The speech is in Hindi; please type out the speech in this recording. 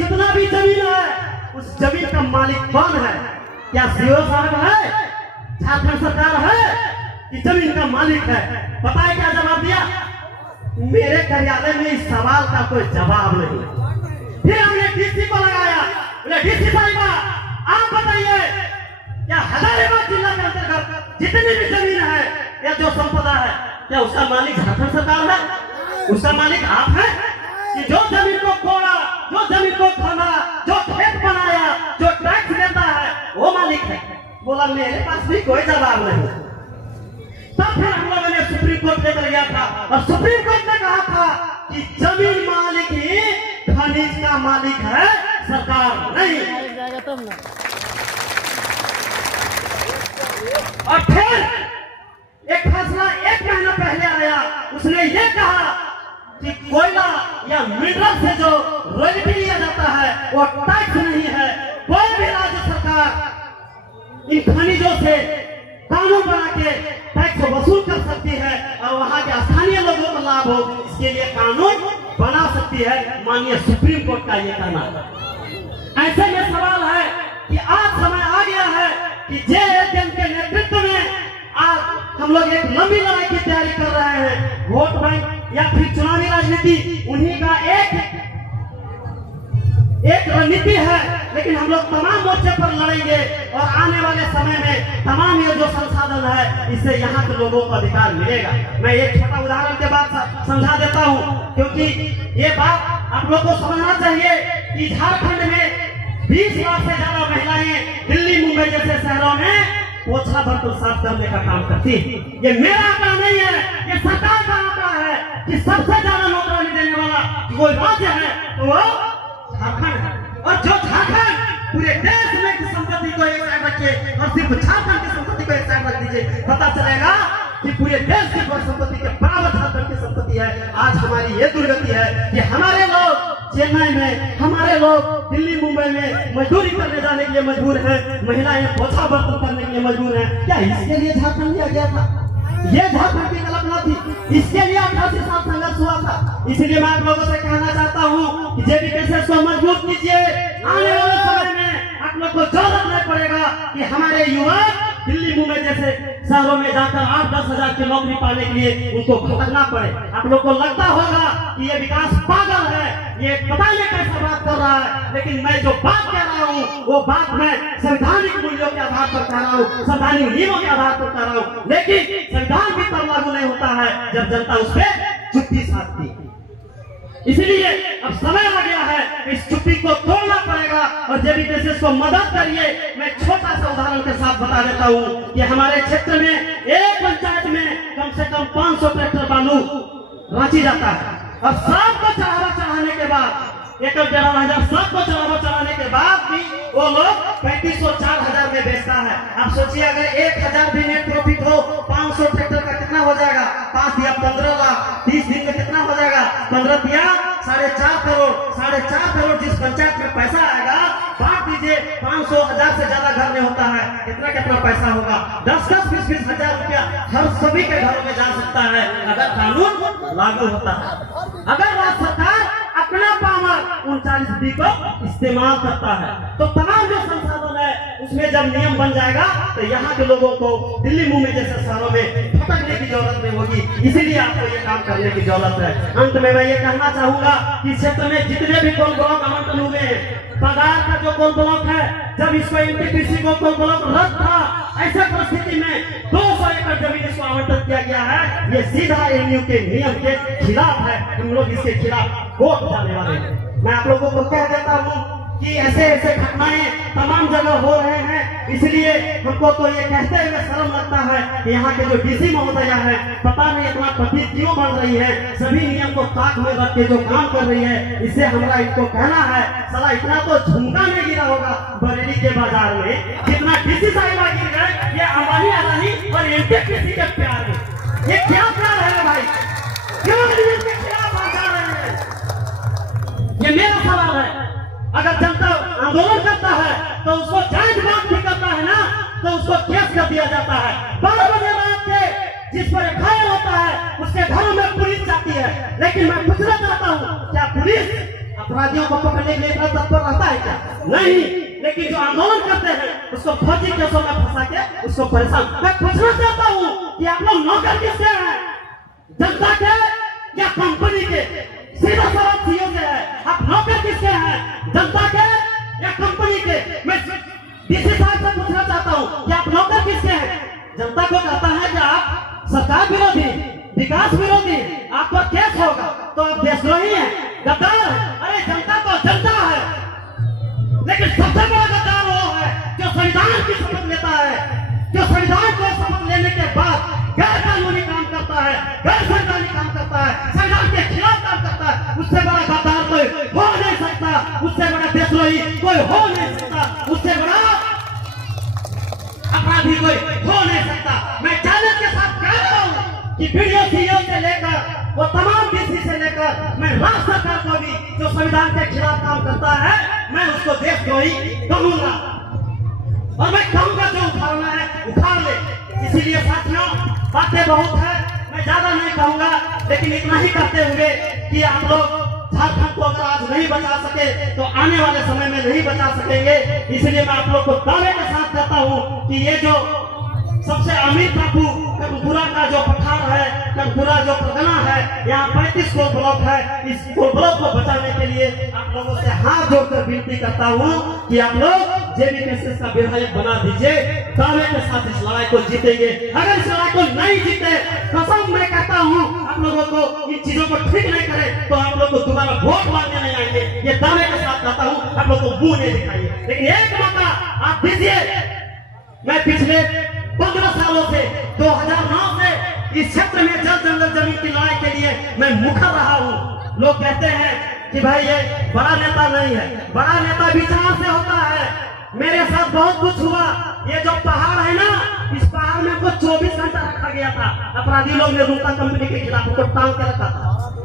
जितना भी जमीन है उस जमीन का मालिक कौन है? क्या सीओ साहब है? झारखंड सरकार है कि जमीन का मालिक है? पता है क्या जवाब दिया? मेरे कार्यालय में इस सवाल का कोई जवाब नहीं। फिर हमने डीसी को लगाया, बोले डीसी साहिबा आप बताइए, क्या हजारीबाग जिला के अंतर्गत जितनी भी जमीन है या जो संपदा है, क्या उसका मालिक झारखंड सरकार है? उसका मालिक आप है? कि जो जमीन को कोड़ा, जो जमीन को खना, जो खेत बनाया, जो टैक्स देता है, वो मालिक है? बोला मेरे पास भी कोई जवाब नहीं। तब फिर हम लोगों ने सुप्रीम कोर्ट लेकर गया था और सुप्रीम कोर्ट ने कहा था कि जमीन मालिक ही खनिज का मालिक है, सरकार नहीं। और फिर एक फैसला 1 महीना पहले आया, उसने ये कहा कि कोयला या मिनरल से जो रॉयल्टी लिया जाता है वो टैक्स नहीं है। कोई भी राज्य सरकार इन खनिजों से कानून बना के टैक्स वसूल कर सकती है और वहां के स्थानीय लोगों को लाभ हो, इसके लिए कानून बना सकती है। माननीय सुप्रीम कोर्ट का ये कहना है। ऐसे में सवाल है कि आज समय आ गया है कि JLJM के नेतृत्व में आज हम लोग एक लंबी लड़ाई की तैयारी कर रहे हैं। वोट बैंक या फिर चुनावी राजनीति उन्हीं का एक रणनीति है, लेकिन हम लोग तमाम मोर्चे पर लड़ेंगे और आने वाले समय में तमाम ये जो संसाधन है इससे यहाँ के लोगों को अधिकार मिलेगा। मैं एक छोटा उदाहरण के बाद समझा देता हूँ, क्योंकि ये बात आप लोग को समझना चाहिए कि झारखंड में 20 लाख से ज्यादा महिलाएं दिल्ली मुंबई जैसे शहरों में पोछा बर्तन साफ करने का काम करती है। ये मेरा आंकड़ा नहीं है, ये सरकार का आंकड़ा है कि सबसे ज्यादा नौकरी देने वाला कोई राज्य है तो वो झारखंड है। और जो झारखंड पूरे देश में की संपत्ति को एक साइड रखिए और सिर्फ झारखंड की संपत्ति को एक साइड रख दीजिए, पता चलेगा कि पूरे देश की संपत्ति के बराबर झारखंड की संपत्ति है। आज हमारी ये दुर्गति है कि हमारे लोग चेन्नई में, हमारे लोग दिल्ली मुंबई में मजदूरी करने जाने के लिए मजबूर हैं, महिलाएं पोछा बर्तन करने के लिए मजबूर हैं। क्या इसके लिए झारखंड लिया गया था? ये झारखंड की कल्पना थी, इसके लिए 88 साल संघर्ष हुआ था। इसलिए मैं आप लोगों से कहना चाहता हूँ कि JBKCS को मजबूत कीजिए। आने वाले समय में आप लोग को जरूरत नहीं पड़ेगा कि हमारे युवा दिल्ली मुंबई जैसे शहरों में जाकर 8-10 हजार की नौकरी पाने के लिए उनको भटकना पड़े। आप लोग को लगता होगा कि ये विकास पागल है, ये पता नहीं कैसे बात कर रहा है, लेकिन मैं जो बात कह रहा हूँ वो बात मैं संवैधानिक मूल्यों के आधार पर कह रहा हूँ, संवैधानिक नियमों के आधार पर कह रहा हूँ। लेकिन संविधान भी तब लागू नहीं होता है जब जनता उस पर चुप्पी साधती है। इसलिए अब समय आ गया है, इस चुप्पी को तोड़ना पड़ेगा और JBKCS को मदद करिए। मैं छोटा सा उदाहरण के साथ बता देता हूँ कि हमारे क्षेत्र में एक पंचायत में कम से कम 500 ट्रैक्टर बालू रांची जाता है और सब को चढ़ाने के बाद 1,500 सबको चढ़ाने के बाद भी वो लोग 3,500-4,000 में बेचता है। आप सोचिए अगर 1,000 भी नेट प्रॉफिट हो, 500 ट्रैक्टर का कितना हो जाएगा? 5 या 15 लाख, 30 दिन में कितना हो जाएगा? 15 या 4.5 करोड़। 4.5 करोड़ जिस पंचायत में पैसा आएगा, बांट दीजिए 500,000 से ज्यादा घर में होता है, कितना पैसा होगा? 10-10, 20-20 हजार रुपया हर सभी के घरों में जा सकता है अगर कानून लागू होता है। अगर राज्य सरकार अपना पावर 39B को इस्तेमाल करता है तो तमाम जो संसाधन है उसमें जब नियम बन जाएगा तो यहाँ के लोगों को दिल्ली मुंबई जैसे शहरों में भटकने की जरूरत नहीं होगी। इसीलिए आपको ये काम करने की जरूरत है। अंत में मैं ये कहना चाहूंगा कि क्षेत्र में जितने भी कोल ब्लॉक आवंटन हुए हैं, पगार का जो कोल ब्लॉक है, जब इसको NTPC को कोल ब्लॉक रद्द था, ऐसे परिस्थिति में 200 एकड़ जमीन इसको आवंटन किया गया है। ये सीधा ANU के नियम के खिलाफ है। हम लोग इसके खिलाफ वोट डालने वाले हैं। मैं आप लोगों को कह देता हूँ कि ऐसे घटनाएं तमाम जगह हो रहे हैं, इसलिए हमको तो ये कहते हुए शर्म लगता है कि यहाँ के जो DC महोदया है पता नहीं इतना पति क्यों बन रही है, सभी नियम को ताक में रख के जो काम कर रही है। इससे हमारा इनको कहना है, साला इतना तो झुमका नहीं गिरा होगा बरेली के बाजार में, जितना DC साहिबा गिर गए ये अंबानी अदानी और NTPC के प्यार में। ये क्या प्यार है भाई? क्यों इसके खिलाफ आ रहे हैं? ये मेरा सवाल है। अगर जनता आंदोलन करता है तो उसको जांच बात भी करता है ना, तो उसको केस कर दिया जाता है। 12 बजे रात के जिस पर घायल होता है उसके घरों में पुलिस जाती है। लेकिन मैं पूछना चाहता हूँ, क्या पुलिस अपराधियों को पकड़ने के लिए इतना तत्पर रहता है क्या? नहीं। लेकिन जो आंदोलन करते हैं उसको फौजी केसों में फंसा के उसको परेशान। मैं पूछना चाहता हूँ कि आप लोग नौकर किसके हैं? जनता के या कंपनी के? सीधा सवाल सीओ से है, आप नौकर किसके हैं? जनता के या कंपनी के? मैं डीसी साहब से पूछना चाहता हूँ कि आप नौकर किसके हैं? जनता को कहता है कि आप सरकार विरोधी, विकास विरोधी, आप पर केस होगा तो आप देशद्रोही हैं, गद्दार हैं। अरे जनता तो जनता है, लेकिन सबसे बड़ा गद्दार वो है जो संविधान की शपथ लेता है, जो संविधान को शपथ लेने के बाद गैर कानूनी काम करता है, गैर संवैधानिक काम करता है, संविधान के खिलाफ काम करता है। उससे बड़ा गद्दार कोई हो नहीं सकता, उससे बड़ा देशद्रोही कोई हो नहीं सकता, उससे बड़ा अपराधी कोई हो नहीं सकता। मैं चैलेंज के साथ कह रहा हूँ कि वीडियो सीओ से लेकर वो तमाम डीसी से लेकर मैं राज्य सरकार को भी जो संविधान के खिलाफ काम करता है मैं उसको देशद्रोही कहूंगा, और मैं कहूंगा जो उखाड़ना है उखाड़ ले। इसीलिए साथियों, बातें बहुत है, मैं ज्यादा नहीं कहूंगा, लेकिन इतना ही कहते हुए कि आप लोग झारखंड को अगर आज नहीं बचा सके तो आने वाले समय में नहीं बचा सकेंगे। इसलिए मैं आप लोग को दावे के साथ कहता हूँ कि ये जो सबसे अमीर टापू कटपुरा का जो पठार है, कटपुरा जो परगना है, यहाँ 35 कोल ब्लॉक है। इस कोल ब्लॉक को बचाने के लिए आप लोगों से हाथ जोड़कर विनती करता हूँ कि आप लोग जेबीकेएस का विधायक बना दीजिए। दावे के साथ इस लड़ाई को जीतेंगे। अगर इस लड़ाई को नहीं जीते, कसम मैं कहता हूँ आप लोगों को इन चीजों को ठीक नहीं करे तो आप लोग को दोबारा वोट मांगने नहीं आएंगे। ये दावे के साथ कहता हूँ, आप लोग को मुंह नहीं दिखाइए, लेकिन एक मौका आप दीजिए। मैं पिछले 15 सालों से 2009 से इस क्षेत्र में जल जंगल जमीन की लड़ाई के लिए मैं मुखर रहा हूँ। लोग कहते हैं कि भाई ये बड़ा नेता नहीं है, बड़ा नेता विचार से होता है। मेरे साथ बहुत कुछ हुआ। ये जो पहाड़ है ना, इस पहाड़ में को 24 घंटा रखा गया था। अपराधी लोग ने रूपा कंपनी के खिलाफ को टांग के रखा था।